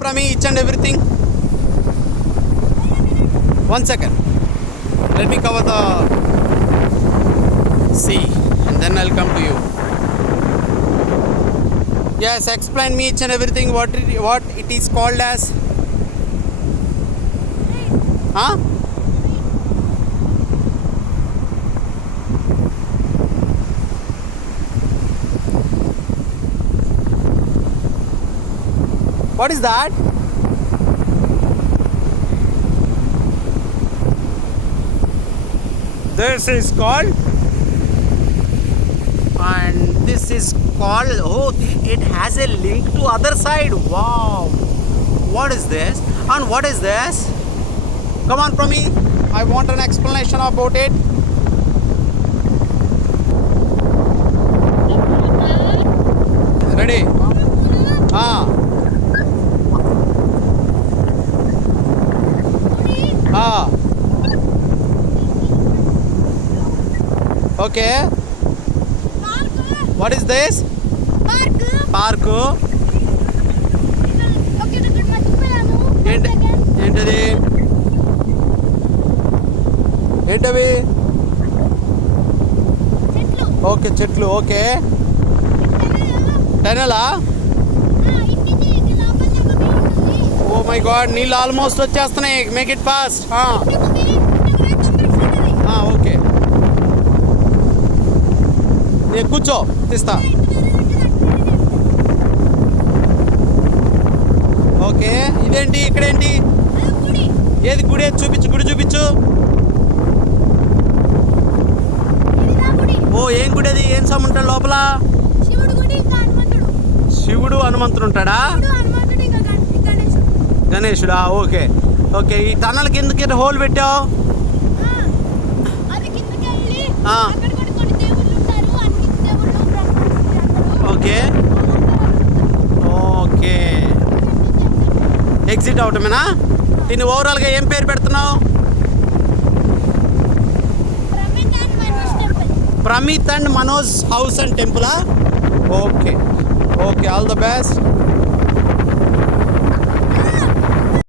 from me each and everything. 1 second. Let me cover the sea and then I'll come to you. Yes, explain me each and everything. What it is called as? Huh? What is that? This is called, and this is called, oh, it has a link to other side. Wow. What is this? And what is this? Come on, Prami. I want an explanation about it. Ready? Ah. Ah. Okay. What is this? Park. ఏంటది? ఏంటవి? ఓకే, చెట్లు. ఓకే. టనలా? Oh my God, నీళ్ళు ఆల్మోస్ట్ వచ్చేస్తున్నాయి. Make it fast. Okay, కూర్చో, తీస్తా. ఓకే, ఇదేంటి? ఇక్కడేంటి? ఏది గుడి? చూపించు, గుడి చూపించు. ఓ, ఏం గుడి అది? ఏం స్వామి ఉంటాడు లోపల? శివుడు, హనుమంతుడు ఉంటాడా? గణేశుడా? Okay okay. ఈ టనల్కి ఎందుకు హోల్ పెట్టావు? Okay okay. ఎగ్జిట్ అవటమేనా? దీన్ని ఓవరాల్గా ఏం పేరు పెడుతున్నావు? Pramit and Manoj house and టెంపులా? Okay okay, all the best.